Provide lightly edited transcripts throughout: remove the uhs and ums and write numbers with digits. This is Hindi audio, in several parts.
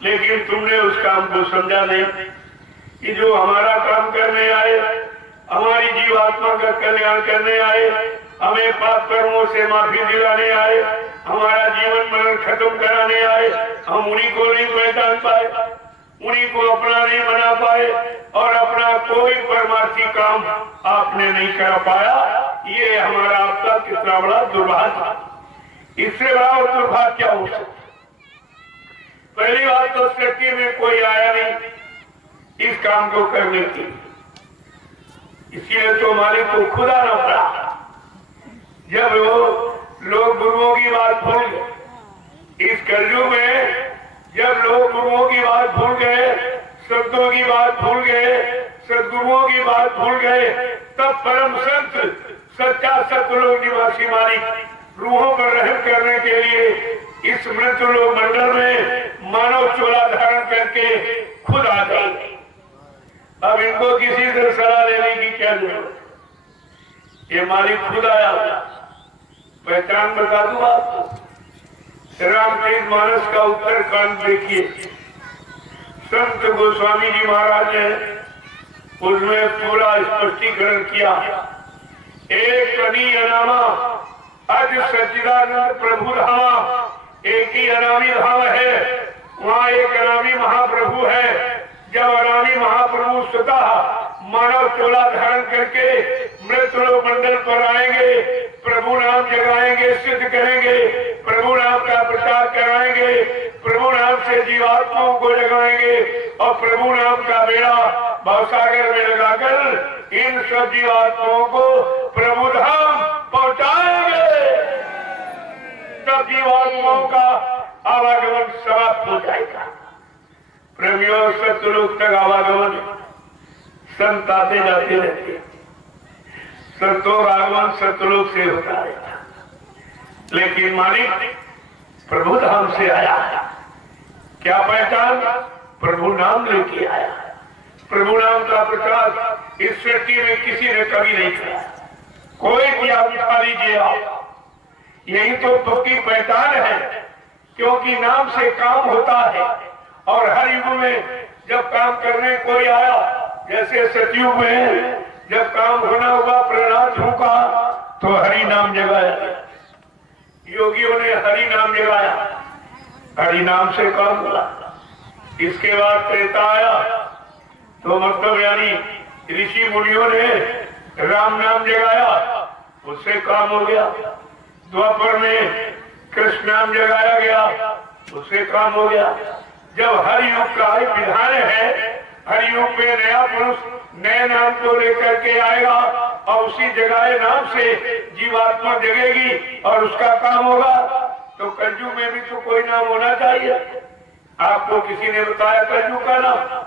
लेकिन तुमने उस काम को समझा नहीं कि जो हमारा काम करने आए, हमारी जीवात्मा का कल्याण करने आए, हमें पाप कर्मों से माफी दिलाने आए, हमारा जीवन मरण खत्म कराने आए, हम उन्हीं को नहीं पहचान पाए, उन्हीं को अपना नहीं बना पाए और अपना कोई परमार्थी काम आपने नहीं कर पाया। ये हमारा आपका कितना बड़ा दुर्भाग्य। इससे बड़ा और दुर्भाग्य क्या हो सकता? पहली बात तो सृष्टि में कोई आया नहीं इस काम को करने की, इसलिए तो मालिक को खुद आना पड़ा। जब लोग गुरुओं की बात भूल गए, इस कलयुग में जब लोग गुरुओं की बात भूल गए, संतों की बात भूल गए, सदगुरुओं की बात भूल गए, तब परम संत सच्चा सतलोक निवासी मालिक रूहों पर रहम करने के लिए इस मृत्युलोक मंडल में मानव चोला धारण करके खुद आ गए। अब इनको किसी से सलाह लेने की क्या जरूरत? ये मालिक खुद आया। पहचान बता दूं आपको, रामचरित मानस का उत्तरकांड देखिए, संत गोस्वामी जी महाराज ने उसमें पूरा स्पष्टीकरण किया। एक कनी अनामा अज सच्चिदानंद प्रभु धामा, एक ही अनामी धाम है, वहाँ एक अनामी महाप्रभु है। जब अनामी महाप्रभु स्वतः मानव चोला धारण करके मृत्युलोक मंडल पर आएंगे, प्रभु नाम जगाएंगे, सिद्ध करेंगे, प्रभु नाम का प्रचार कराएंगे, प्रभु नाम से जीवात्माओं को जगाएंगे और प्रभु नाम का बेड़ा भवसागर में लगाकर इन सब जीवात्माओं को प्रभु धाम पहुंचाएंगे। तब जीवात्माओं का आवागमन समाप्त हो जाएगा। प्रेमियों, सत्यलोक तक आवागमन संत आते जाते रहते, संतों का आगमन सत्यलोक से होता है, लेकिन मालिक प्रभु धाम से आया। क्या पहचान? प्रभु नाम लेके आया। प्रभु नाम का प्रचार इस सृष्टि में किसी ने कभी नहीं किया। कोई भी आप उठा लीजिए आप, यही तो पक्की पहचान है, क्योंकि नाम से काम होता है। और हर युग में जब काम करने कोई आया, जैसे सतयुग में जब काम होना हुआ प्रहलाद का, तो हरि नाम जगाया, योगियों ने हरि नाम जगाया, हरि नाम से काम हुआ। इसके बाद त्रेता आया, तो मतलब यानी ऋषि मुनियों ने राम नाम जगाया, उससे काम हो गया। द्वापर में कृष्ण नाम जगाया गया, उससे काम हो गया। जब हर युग का विधान है, हर युग में नया पुरुष नए नाम को लेकर के आएगा और उसी जगाए नाम से जीवात्मा जगेगी और उसका काम होगा। तो कलयुग में भी तो कोई नाम होना चाहिए। आपको किसी ने बताया कलयुग का नाम?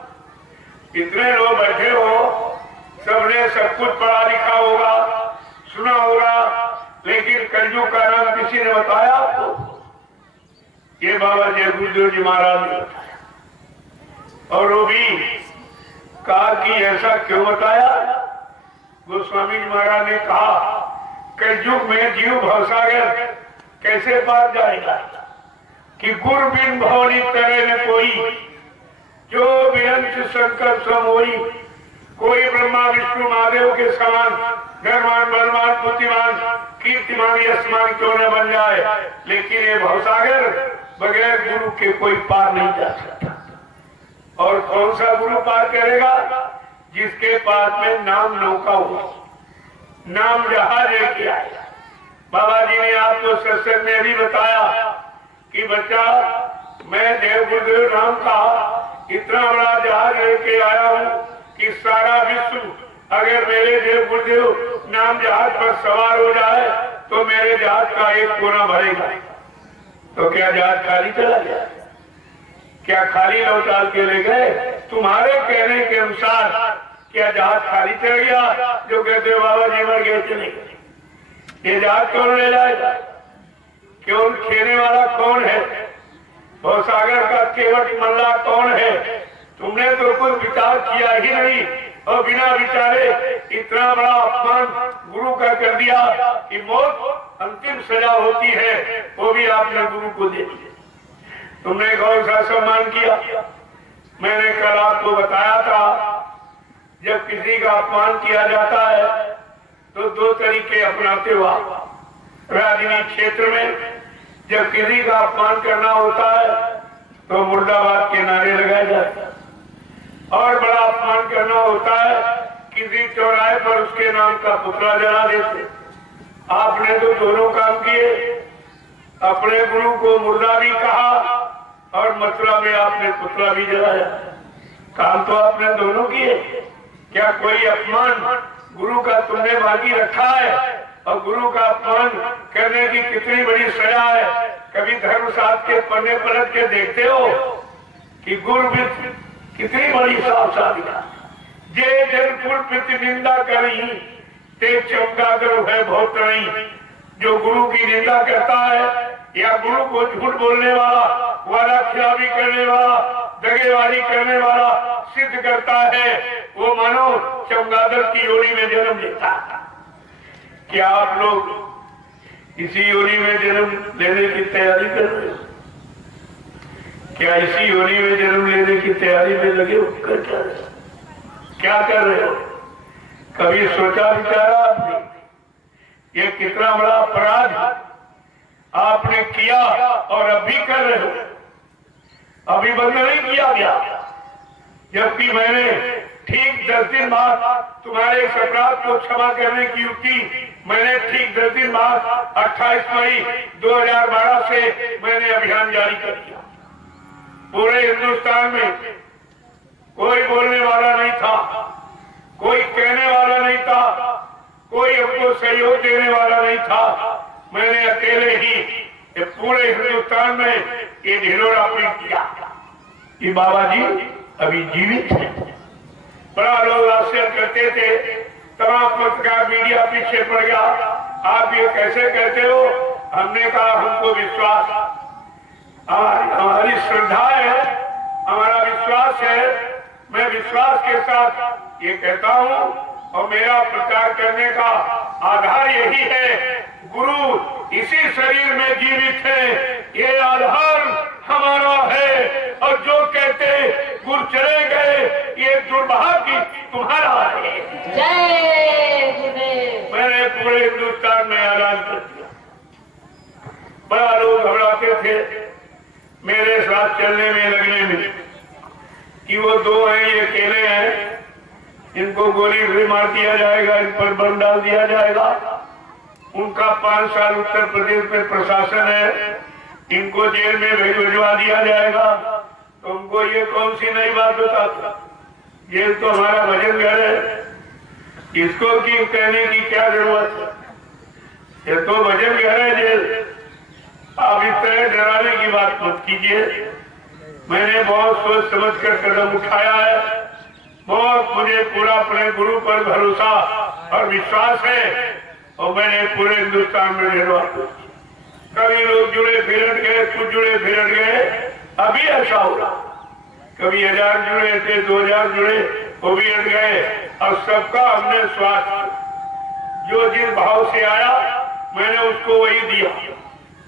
इतने लोग बैठे हो, सबने सब कुछ पढ़ा लिखा होगा, सुना होगा, लेकिन कलयुग का नाम किसी ने बताया आपको? ये बाबा जय गुरुदेव जी महाराज ने बताया। और वो भी कहा कि ऐसा क्यों बताया? गोस्वामी जी महाराज ने कहा, कलयुग में जीव भवसागर कैसे पार जाएगा कि गुरु बिन भवनी तरह न कोई, जो विरंच शंकर समोई। कोई ब्रह्मा विष्णु महादेव के समान धर्मान बलवान बुद्धिमान कीर्तिमान यशमान क्यों न बन जाए, लेकिन ये भवसागर बगैर गुरु के कोई पार नहीं जा सकता। और कौन सा गुरु पार करेगा? जिसके पास में नाम नौका हो, नाम जहाज लेके आए। बाबा जी ने आपको सत्संग में भी बताया कि बच्चा, मैं देव गुरुदेव नाम का इतना बड़ा जहाज लेके आया हूँ कि सारा विश्व अगर मेरे देव गुरुदेव नाम जहाज पर सवार हो जाए तो मेरे जहाज का एक कोना भरेगा। तो क्या जहाज खाली चला गया? क्या खाली लौटा के ले गए? तुम्हारे कहने के अनुसार क्या जहाज खाली चल गया? जो कहते हो बाबा जी मर गए, चले गए, ये जहाज कौन ले जाएगा? क्यों खेने वाला कौन है? भवसागर का केवट मल्ला कौन है? तुमने तो कुछ विचार किया ही नहीं और बिना विचारे इतना बड़ा अपमान गुरु का कर दिया कि मौत अंतिम सजा होती है, वो भी आपने गुरु को दे दी। तुमने कौन सा सम्मान किया? मैंने कल आपको बताया था, जब किसी का अपमान किया जाता है तो दो तरीके अपनाते हुआ। राजनीतिक क्षेत्र में जब किसी का अपमान करना होता है तो मुर्दाबाद के नारे लगाए जाते हैं, और बड़ा अपमान करना होता है किसी चौराहे पर उसके नाम का पुतला जला देते। आपने तो दोनों काम किए, अपने गुरु को मुर्दा भी कहा और मथुरा में आपने पुतला भी जलाया। काम तो आपने दोनों किए। क्या कोई अपमान गुरु का तुमने बाकी रखा है? और गुरु का अपमान करने की कितनी बड़ी सजा है। कभी धर्मशास्त्र के पन्ने पलट के देखते हो कि गुरु भी कितनी बड़ी सावधानियां। जे जनपुर प्रति निंदा करी ते चमकादर है बहुत नहीं। जो गुरु की निंदा करता है या गुरु को झूठ बोलने वाला, वादा खिलाफी करने वाला, दगेबाजी करने वाला सिद्ध करता है, वो मानो चमगादड़ की योनि में जन्म लेता है। क्या आप लोग इसी योनि में जन्म लेने की तैयारी कर रहे हो? क्या इसी योनि में जन्म लेने की तैयारी में लगे हो? कर क्या कर रहे हो? कभी सोचा विचारा आपने ये कितना बड़ा अपराध आपने किया और अभी कर रहे हो? अभी बंद नहीं किया गया, जबकि मैंने ठीक 10 दिन बाद तुम्हारे इस अपराध को क्षमा करने की युक्ति मैंने ठीक 10 दिन बाद 28 मई 2012 से मैंने अभियान जारी कर दिया। पूरे हिंदुस्तान में कोई बोलने वाला नहीं था, कोई कहने वाला नहीं था, कोई हमको सहयोग देने वाला नहीं था। मैंने अकेले ही ये पूरे हिंदुस्तान में ये ढिंढोरा पीट किया। ये बाबा जी अभी जीवित है। बड़ा लोग आश्चर्य करते थे, तमाम पत्रकार मीडिया पीछे पड़ गया, आप ये कैसे कहते हो? हमने कहा हमको विश्वास, हमारी श्रद्धा है, हमारा विश्वास है। मैं विश्वास के साथ ये कहता हूँ और मेरा प्रचार करने का आधार यही है, गुरु इसी शरीर में जीवित है, ये आधार हमारा है। और जो कहते गुरु चले गए, ये दुर्भाग्य तुम्हारा है। जय गुरुदेव। मैंने पूरे हिंदुस्तान में ऐलान कर दिया। बड़ा लोग घबराते थे मेरे साथ चलने में, लगने में, कि वो दो हैं, ये अकेले हैं, इनको गोली भी मार दिया जाएगा, इन पर बम डाल दिया जाएगा। उनका 5 साल उत्तर प्रदेश में प्रशासन है, इनको जेल में भिजवा दिया जाएगा। तो उनको ये कौन सी नई बात बताता? जेल तो हमारा भजन घर है, इसको की कहने की क्या जरूरत है? ये तो भजन घर है जेल। आप इस तरह डराने की बात मत कीजिए। मैंने बहुत सोच समझ कर कदम उठाया है। बहुत मुझे पूरा अपने गुरु पर भरोसा और विश्वास है, और मैंने पूरे हिंदुस्तान में ढेरों कभी लोग जुड़े फिरट गए, कुछ जुड़े फिरट गए, अभी ऐसा होगा। कभी 1000 जुड़े थे, 2000 जुड़े, वो भी हट गए, और सबका हमने स्वास्थ्य जो जिस भाव से आया मैंने उसको वही दिया।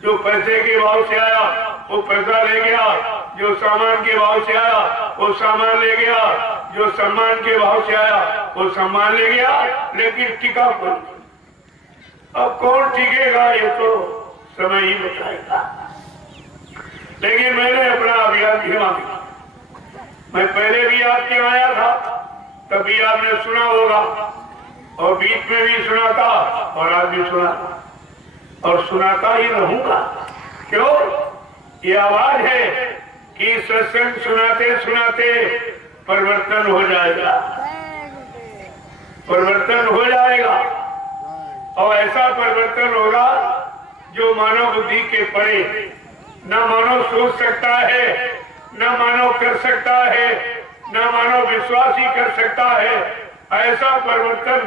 जो पैसे के भाव से आया वो पैसा ले गया, जो सामान के भाव से आया वो सामान ले गया, जो सम्मान के भाव से आया वो सम्मान ले गया, लेकिन टिका कौन? अब कौन टिकेगा ये तो समय ही बताएगा। लेकिन मैंने अपना अभियान धीमा किया। मैं पहले भी आपके आया था, तभी आपने सुना होगा, और बीच में भी सुना था, और आज भी सुना था, और सुनाता ही रहूंगा। क्यों? ये आवाज है कि सत्संग सुनाते सुनाते परिवर्तन हो जाएगा, परिवर्तन हो जाएगा। और ऐसा परिवर्तन होगा जो मानव बुद्धि के परे, न मानव सोच सकता है, न मानव कर सकता है, न मानव विश्वास ही कर सकता है। ऐसा परिवर्तन।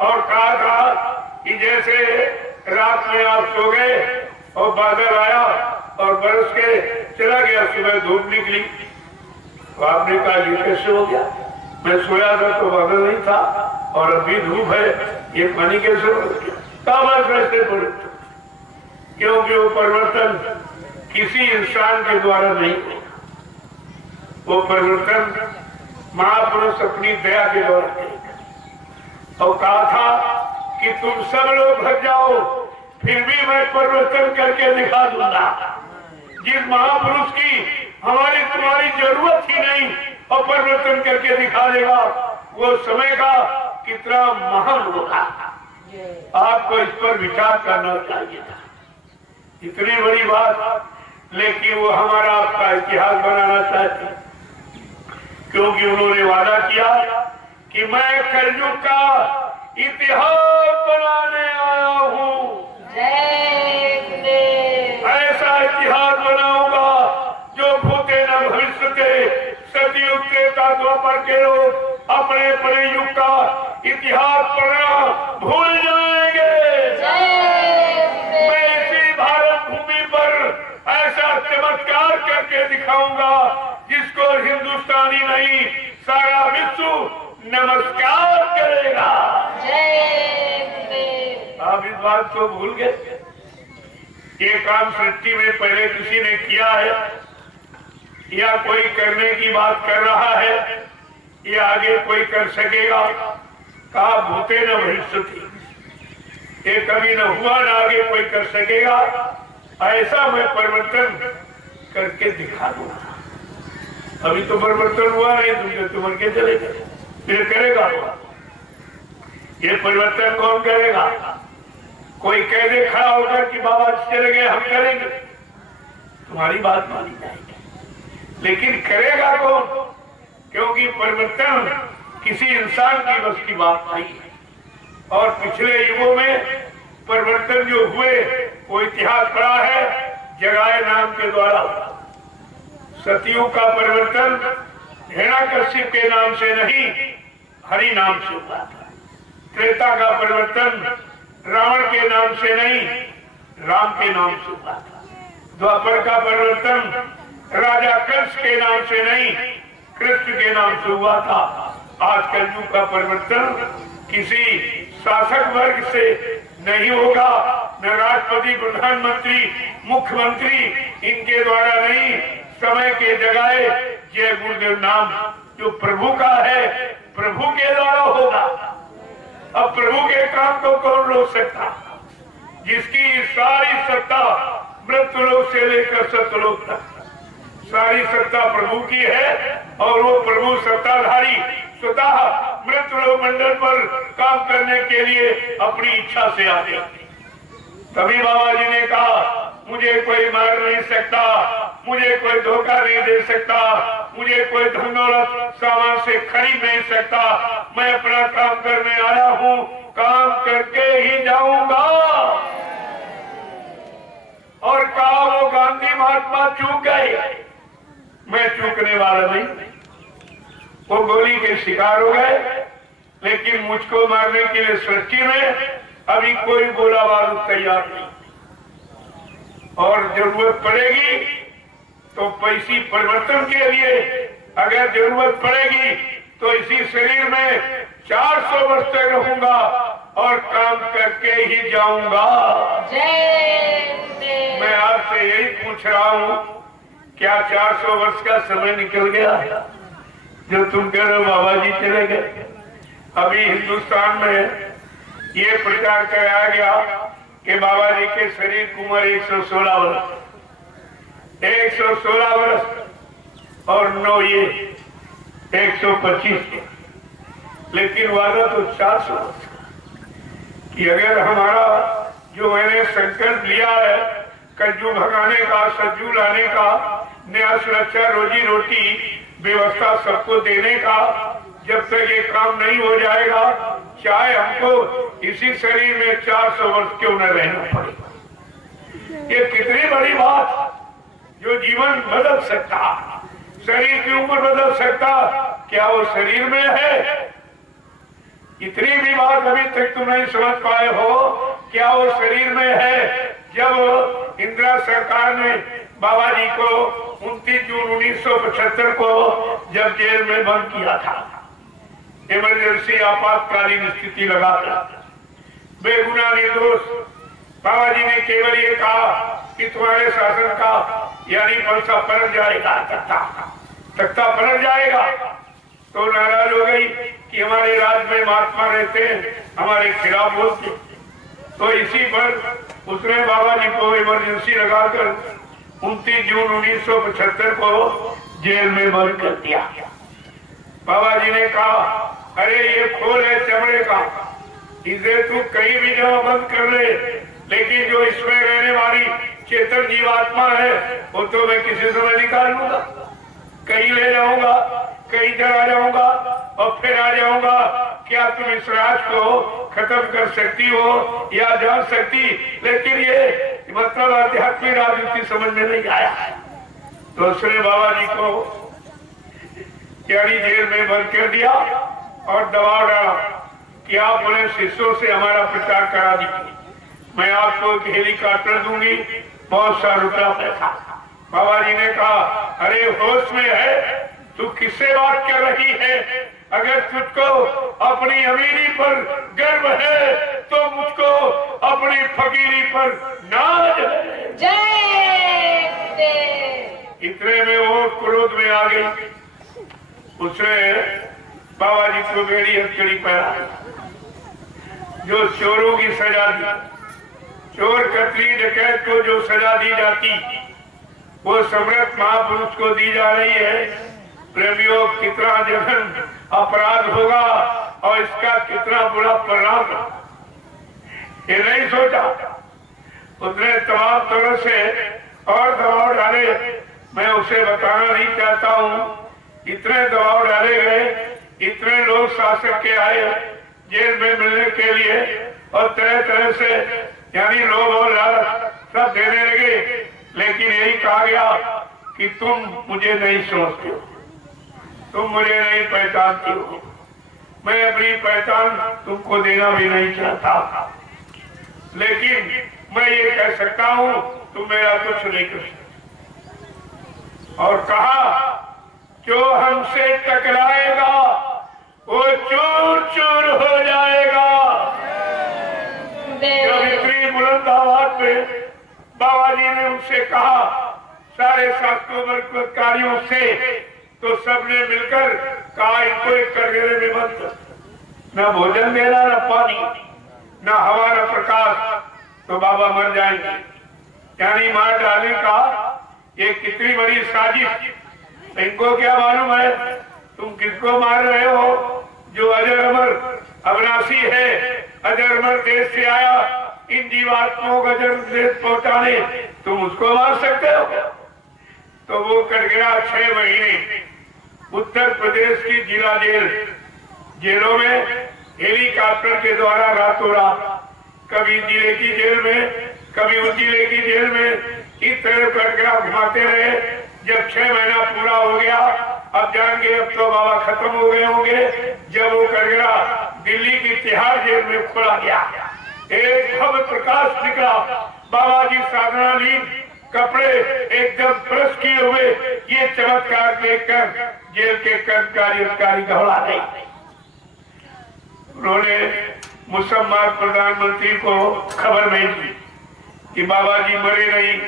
और कहा था कि जैसे रात में आप सो गए और बादल आया और बरस के चला गया, सुबह धूप निकली, तो आपने कहा ये कैसे हो गया? मैं सोया था तो बादल नहीं था, और अभी धूप है, ये पानी कैसे हो गया? कैसे पड़े? क्योंकि वो परिवर्तन किसी इंसान के द्वारा नहीं होगा। वो परिवर्तन महापुरुष अपनी दया के द्वारा करेगा। और कहा था कि तुम सब लोग भग जाओ, फिर भी मैं परिवर्तन करके दिखा दूंगा। जिस महापुरुष की हमारी तुम्हारी जरूरत ही नहीं और परिवर्तन करके दिखा देगा, वो समय का कितना महान होगा। आपको इस पर विचार करना चाहिए था। इतनी बड़ी बात, लेकिन वो हमारा आपका इतिहास बनाना चाहते, क्योंकि उन्होंने वादा किया कि मैं कलयुग का इतिहास बनाने आया हूँ। ऐसा इतिहास बनाऊंगा जो भूते न भविष्य के, सतयुग त्रेता द्वापर के लोग अपने बड़े युग का इतिहास पढ़ना भूल जाएंगे। मैं इसी भारत भूमि पर ऐसा चमत्कार करके दिखाऊंगा जिसको हिंदुस्तानी नहीं सारा विश्व नमस्कार करेगा। आप इस बात को भूल गए। ये काम सृष्टि में पहले किसी ने किया है या कोई करने की बात कर रहा है, ये आगे कोई कर सकेगा? कहा भूते न भविष्य थी, ये कभी न हुआ न आगे कोई कर सकेगा। ऐसा मैं परिवर्तन करके दिखा दूंगा। अभी तो परिवर्तन हुआ नहीं, तुमसे तो मर के चले गए, फिर करेगा? ये परिवर्तन कौन करेगा? कोई कह दे खड़ा होकर कि बाबा चले गए, हम करेंगे, तुम्हारी बात मानी जाएगी, लेकिन करेगा कौन? क्योंकि परिवर्तन किसी इंसान की बस की बात नहीं है। और पिछले युगों में परिवर्तन जो हुए वो इतिहास पड़ा है जगाए नाम के द्वारा। सतयुग का परिवर्तन हिरण्यकश्यप के नाम से नहीं, हरि नाम से हुआ था। त्रेता का परिवर्तन रावण के नाम से नहीं, राम के नाम से हुआ था। द्वापर का परिवर्तन राजा कंस के नाम से नहीं, कृष्ण के नाम से हुआ था। आज कलयुग का परिवर्तन किसी शासक वर्ग से नहीं होगा, न राष्ट्रपति, प्रधानमंत्री, मुख्यमंत्री इनके द्वारा नहीं। समय के जगाए जय गुरुदेव नाम जो प्रभु का है, प्रभु के द्वारा होगा। अब प्रभु के काम को कौन रोक सकता? जिसकी सारी सत्ता मृत्युलोक से लेकर सत्यलोक तक सारी सत्ता प्रभु की है, और वो प्रभु सत्ताधारी स्वतः मृत्युलोक मंडल पर काम करने के लिए अपनी इच्छा से आते। तभी बाबा जी ने कहा मुझे कोई मार नहीं सकता, मुझे कोई धोखा नहीं दे सकता, मुझे कोई धन दौलत सामान से खरीद नहीं सकता। मैं अपना काम करने आया हूँ, काम करके ही जाऊंगा। और कहा वो गांधी महात्मा चूक गए, मैं चूकने वाला नहीं। वो गोली के शिकार हो गए, लेकिन मुझको मारने के लिए सृष्टि में अभी कोई गोला बारूद तैयार नहीं। और जरूरत पड़ेगी तो पैसी परिवर्तन के लिए अगर जरूरत पड़ेगी तो इसी शरीर में 400 वर्ष तक रहूंगा और काम करके ही जाऊंगा। मैं आपसे यही पूछ रहा हूँ, क्या 400 वर्ष का समय निकल गया जो तुम कह रहे हो बाबा जी चले गए? अभी हिंदुस्तान में ये प्रचार कराया गया कि बाबा जी के शरीर की उम्र 116 वर्ष, 116 वर्ष और 9 ये 125, लेकिन वादा तो 400 वर्ष कि अगर हमारा जो मैंने संकल्प लिया है कलयुग भगाने का, सज्जू लाने का, नया सुरक्षा, रोजी रोटी व्यवस्था सबको देने का, जब तक ये काम नहीं हो जाएगा, चाहे हमको इसी शरीर में 400 वर्ष क्यों न रहना पड़े। ये कितनी बड़ी बात, जो जीवन बदल सकता, शरीर की उम्र बदल सकता, क्या वो शरीर में है? इतनी भी बात अभी तक तुम नहीं समझ पाए हो, क्या वो शरीर में है? जब इंदिरा सरकार ने बाबा जी को 29 जून 1975 को जब जेल में बंद किया था, इमरजेंसी आपातकालीन स्थिति लगाकर, बेगुनाह निर्दोष, बाबा जी ने केवल ये कहा कि तुम्हारे शासन का यानी परसा पलट जाएगा, तख्ता पलट जाएगा। तो नाराज हो गई कि हमारे राज्य में महात्मा रहते हैं, हमारे खिलाफ बोलते। तो इसी पर उसने बाबा जी को इमरजेंसी लगाकर 29 जून 1975 को जेल में बंद कर दिया। बाबा जी ने कहा, अरे ये खोल है चमड़े का, इसे तू कहीं भी जमा बंद कर ले, लेकिन जो इसमें रहने वाली चेतन जीवात्मा है वो तो मैं किसी समय निकाल लूंगा, कहीं ले जाऊंगा, कहीं चला जाऊंगा और फिर आ जाऊंगा। क्या तुम इस राज को खत्म कर सकती हो या जान सकती? लेकिन ये मतलब आध्यात्मिक राजनीति समझ में नहीं आया। तो उसने बाबा जी को यानी जेल में बंद कर दिया और दबाव डाला कि आप अपने शिष्यों से हमारा प्रचार करा दीजिए, मैं आपको एक हेलीकॉप्टर दूंगी, बहुत सारा रुपया पैसा। बाबा जी ने कहा, अरे होश में है, तू किससे बात कर रही है? अगर तुझको अपनी अमीरी पर गर्व है तो मुझको अपनी फकीरी पर नाज है। जय। इतने में वो क्रोध में आ गई। उसने बाबा जी को बेड़ी हथकड़ी पहना, जो चोरों की सजा दी, चोर कतरी डकैत को जो सजा दी जाती वो सम्राट महापुरुष को दी जा रही है। प्रेमियों, कितना जघन अपराध होगा और इसका कितना बुरा परिणाम, ये नहीं सोचा। उसने तमाम तरह से और दबाव डाले, मैं उसे बताना नहीं चाहता हूँ। इतने दबाव डाले गए, इतने लोग शासक के आए जेल में मिलने के लिए और तरह तरह से यानी लोग और लालच सब देने लगे, लेकिन यही कहा गया कि तुम मुझे नहीं समझते हो, तुम मुझे नहीं पहचानती हो, मैं अपनी पहचान तुमको देना भी नहीं चाहता, लेकिन मैं ये कह सकता हूँ तुम मेरा कुछ नहीं कर सकते। और कहा, जो हमसे टकराएगा वो चूर चूर हो जाएगा। जब इतनी बुलंद आवाज में बाबा जी ने उनसे कहा, सारे शास्त्रों वर्गकारियों से, तो सबने मिलकर कहा, इनको एक कटघरे में बंद कर, न भोजन देना, न पानी, न हवा, न प्रकाश, तो बाबा मर जाएंगे। यानी मार डालने का ये कितनी बड़ी साजिश। इनको क्या मालूम है तुम किसको मार रहे हो? जो अजर अमर अविनाशी है, अजर अमर देश से आया, इन जीवात्माओं को अजर देश पहुंचाने तुम उसको मार सकते हो? तो वो कटघरा 6 महीने उत्तर प्रदेश की जिला जेलों में हेलीकॉप्टर के द्वारा रातों रात, कभी जिले की जेल में, कभी उस जिले की जेल में, इस तरह कटघरा घुमाते रहे। जब 6 महीना पूरा हो गया, अब जाएंगे, अब तो बाबा खत्म हो गए होंगे। जब वो कटघरा दिल्ली की तिहाड़ जेल में खोला गया, एक भव्य प्रकाश निकला, बाबा जी साधना लीन, कपड़े एकदम प्रेस किए हुए, ये चमत्कार देखकर जेल के कर्मचारी अधिकारी घबरा गए। उन्होंने मुसलमान प्रधानमंत्री को खबर भेजी कि बाबा जी मरे नहीं,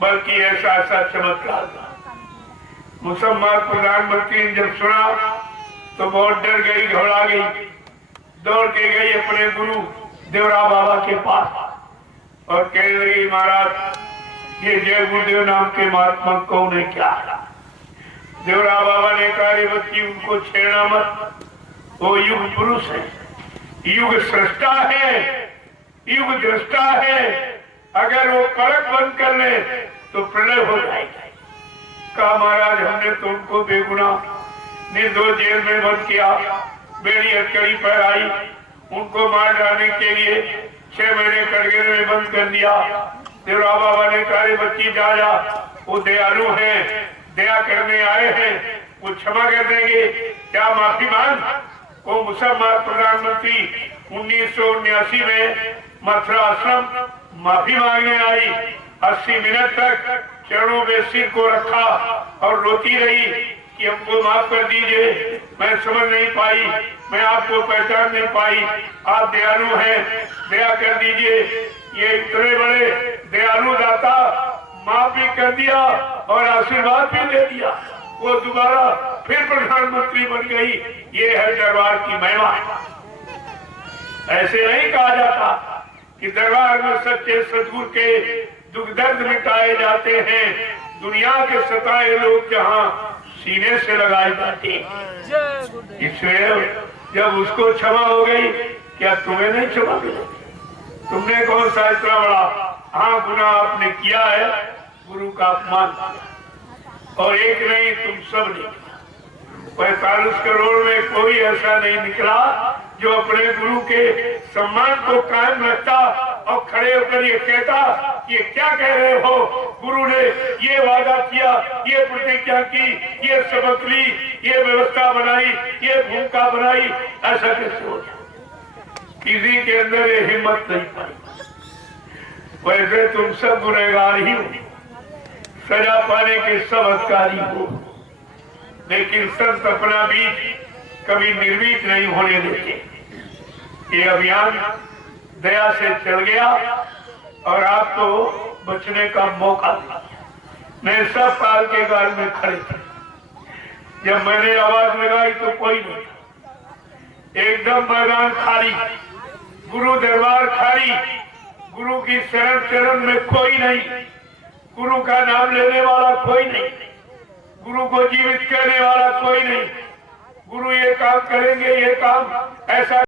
बल्कि ऐसा ऐसा चमत्कार था। मुसलमान प्रधानमंत्री ने जब सुना तो बहुत डर गई, घबरा गई, दौड़ के गई अपने गुरु देवरा बाबा के पास और कहने लगी, महाराज ये जय गुरुदेव नाम के महात्मा कौन है, क्या? देवरा बाबा ने कहा, बच्ची उनको छेड़ना मत, वो युग पुरुष है, युग सृष्टा है, युग दृष्टा है, अगर वो पलक बंद कर ले तो प्रलय हो जाएगा। कहा, महाराज हमने तो उनको बेगुनाह निर्दोष जेल में बंद किया, बेड़ी हथकड़ी पहनाई, उनको मार डालने के लिए 6 महीने कटघरे में बंद कर दिया। देवरा बाबा ने कहा, बच्ची जा, वो दयालु है, दया करने आए हैं, वो क्षमा कर देंगे, क्या माफी मांग। वो मुसलमान प्रधानमंत्री 1979 में मथुरा आश्रम माफी मांगने आई, 80 मिनट तक चरणों में सिर को रखा और रोती रही कि हमको माफ कर दीजिए, मैं समझ नहीं पाई, मैं आपको पहचान नहीं पाई, आप दयालु हैं, दया कर दीजिए। ये इतने बड़े दयालु दाता माफ भी कर दिया और आशीर्वाद भी दे दिया। वो दोबारा फिर प्रधानमंत्री बन गई। ये है दरबार की महिमा। ऐसे नहीं कहा जाता कि दरबार में सच्चे सदगुरु के दुख दर्द मिटाए जाते हैं। दुनिया के सताए लोग जहाँ सीने से लगाए जाते हैं। इसलिए जब उसको क्षमा हो गई, क्या तुम्हें नहीं क्षमा मिली? तुमने कौन सा इतना बड़ा गुनाह आपने किया है? गुरु का अपमान। और एक नहीं, तुम सब ने। 45 करोड़ में कोई ऐसा नहीं निकला जो अपने गुरु के सम्मान को कायम रखता और खड़े होकर ये कहता, ये क्या कह रहे हो? गुरु ने ये वादा किया, ये प्रतिज्ञा की, ये सबक ली, ये व्यवस्था बनाई, ये भूमिका बनाई, ऐसा कैसे हो जाए? किसी के अंदर ये हिम्मत नहीं पाई। वैसे तुम सब गुनहगार ही हो, सजा पाने के सब अधिकारी हो, लेकिन संत अपना बीज कभी निर्भीक नहीं होने देते। ये अभियान दया से चल गया और आपको बचने का मौका दिया। मैं सब काल के गाल में खड़े थे। जब मैंने आवाज लगाई तो कोई नहीं था। एकदम मैदान खाली, गुरु दरबार खाली, गुरु की शरण चरण में कोई नहीं, गुरु का नाम लेने वाला कोई नहीं, गुरु को जीवित करने वाला कोई नहीं। गुरु ये काम करेंगे, ये काम ऐसा